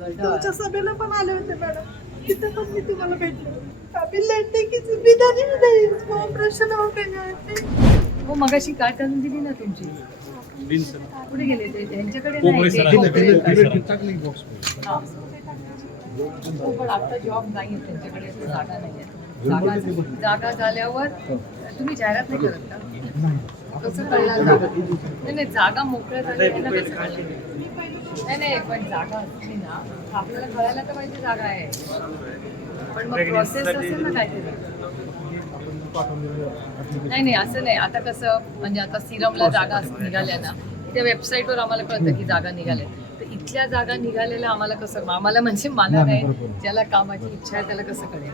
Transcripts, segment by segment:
तुमच्या सभेला पण आले होते मॅडम, तिथे पण मी तुम्हाला भेटले. आम्ही लढते की जिम्मेदारी नाही, प्रश्न वगैरे. हो मगाशी कार्ड काढून दिली ना तुमची, कुठे गेले ते? त्यांच्याकडे नाही ते. हा. हो, पण आता जॉब नाही आहे त्यांच्याकडे, जागा नाही आहे. जागा झाल्यावर तुम्ही जाहिरात नाही करत का? कसं कळणार जागा? नाही, जागा मोकळ्या झाल्या ना, कसं कळणार? नाही, पण जागा असली ना आपल्याला कळायला तर पाहिजे जागा आहे. पण मग प्रोसेस असेल ना काहीतरी. नाही असं नाही. आता कसं म्हणजे आता सिरमला जागा निघाल्या ना, त्या वेबसाईटवर आम्हाला कळतं की जागा निघाल्या. तर इथल्या जागा निघालेल्या आम्हाला कसं, आम्हाला म्हणजे मला नाही, ज्याला कामाची इच्छा आहे त्याला कसं कळेल?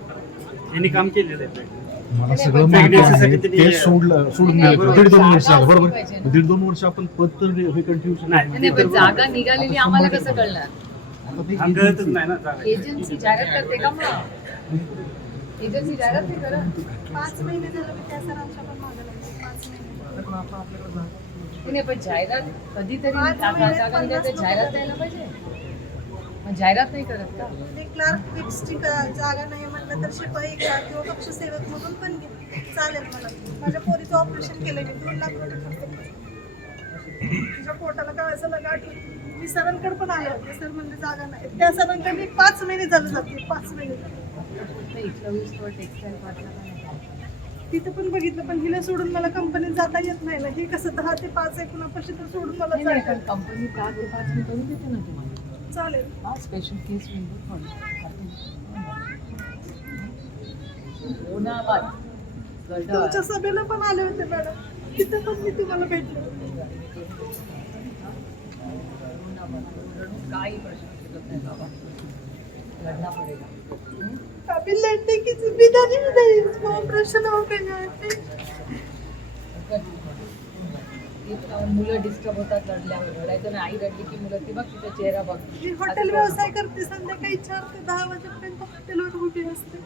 यांनी काम केलेलं आहे. मला सगळं माहिती आहे. ते सोडून गेलं 1.5-2 वर्ष झालं, बरोबर. 1.5-2 वर्ष आपण पद तर वेकंट ठेवू शकतो. नाही, पण जागा निघालेली आम्हाला कसं कळणार? कळतच नाही ना जागा. एजन्सी जाहिरात करते का मग? एजन्सी जाहिरात नाही करत. 5 महिने झालं मी त्या सरांच्या पण मागे लागले. 5 महिने नाही, पण जाहिरात कधीतरी जागा निघायचं, जाहिरात द्यायला पाहिजे. मग जाहिरात नाही करत का? ते क्लार्क फिक्सची जागा नाही म्हटलं तर शिपाई किंवा पक्ष सेवक म्हणून पण घे, चालेल मला. माझ्या पोरीचं ऑपरेशन केलं मी, 2 लाख रुपये खर्च केले. तिच्या पोटाला काय व्हायचं गाठ. मी सरांकडे पण आले होते, सर म्हणजे जागा नाही. त्या सरांकडे मी 5 महिने झालं जाते, 5 महिने झाले. टेक्सटाईल पार्कला तिथं पण बघितलं, पण हिला सोडून मला कंपनीत जाता येत नाही ना. हे कसं 10 ते 5 आहे, कुणापाशी तर सोडून मला जायचं. पण कंपनी 5 ते 5 मी करून देते ना तुम्हाला. चालेल. हा स्पेशल केस तुमच्या सभेला पण आले होते मॅडम, तिथे पण मी तुम्हाला भेटले. काही प्रश्न शिकत नाही बाबा, लढना पडेगा. आम्ही लढते की जिम्मेदारी नाही, प्रश्न वगैरे. मुलं डिस्टर्ब होतात लढल्यावर. रडायचं नाही, आई रडली की मुलं ती बघ तिचा चेहरा बघ. मी हॉटेल व्यवसाय करते, संध्याकाळी 4 ते 10 वाजेपर्यंत हॉटेलवर उभी असते.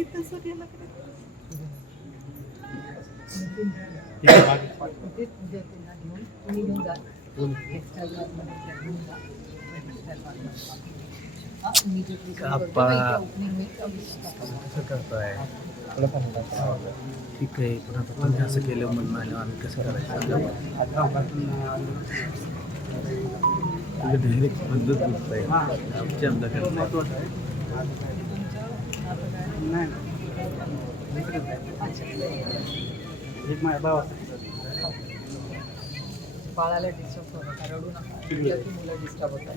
इथं सर याला घेऊन जा. टेक्सटाईल ठीक आहे, पण आता तुम्ही असं केलं म्हणून आलं, आम्ही कसं करायचं? डायरेक्ट बदलत नसतंय आमच्या एक माझ्या भावासाठी बाळाला डिस्टर्ब होतं, रडू नका. मुलं डिस्टर्ब होतात.